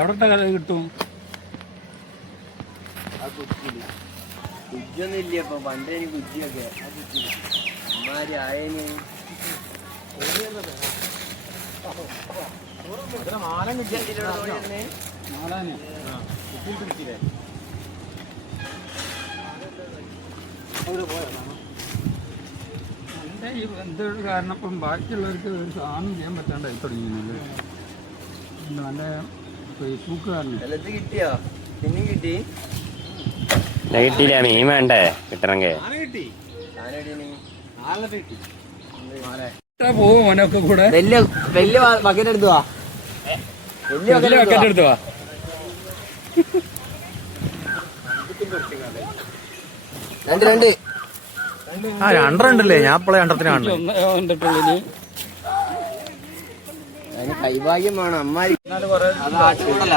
എവിടെ കിട്ടും? കുജ്ജൊന്നും ഇല്ല ഇപ്പൊ, പണ്ടേ കുജ്ജിയൊക്കെ അമ്മാരി ആയന് എന്തൊരു കാരണം ഇപ്പം ബാക്കിയുള്ളവർക്ക് ഒരു സാധനം ചെയ്യാൻ പറ്റാണ്ടായി തുടങ്ങിയില്ലേ? എൻ്റെ ഫേസ്ബുക്ക് കാരണം കിട്ടിയോ? പിന്നെയും കിട്ടി. കിട്ടിയില്ല, മീൻ വേണ്ടേ കിട്ടണമെങ്കിൽ. പോവും അവനൊക്കെ കൂടെ. വലിയ വലിയ ബക്കറ്റ് എടുത്തു വാ, വലിയ ബക്കറ്റ് എടുത്തു വാ. രണ്ട് രണ്ടല്ലേ? ഞാൻ ഇപ്പോഴേ രണ്ടത്തിനാണ്. അതിന് കൈഭാഗ്യം വേണം. അമ്മാരി ചൂടല്ല.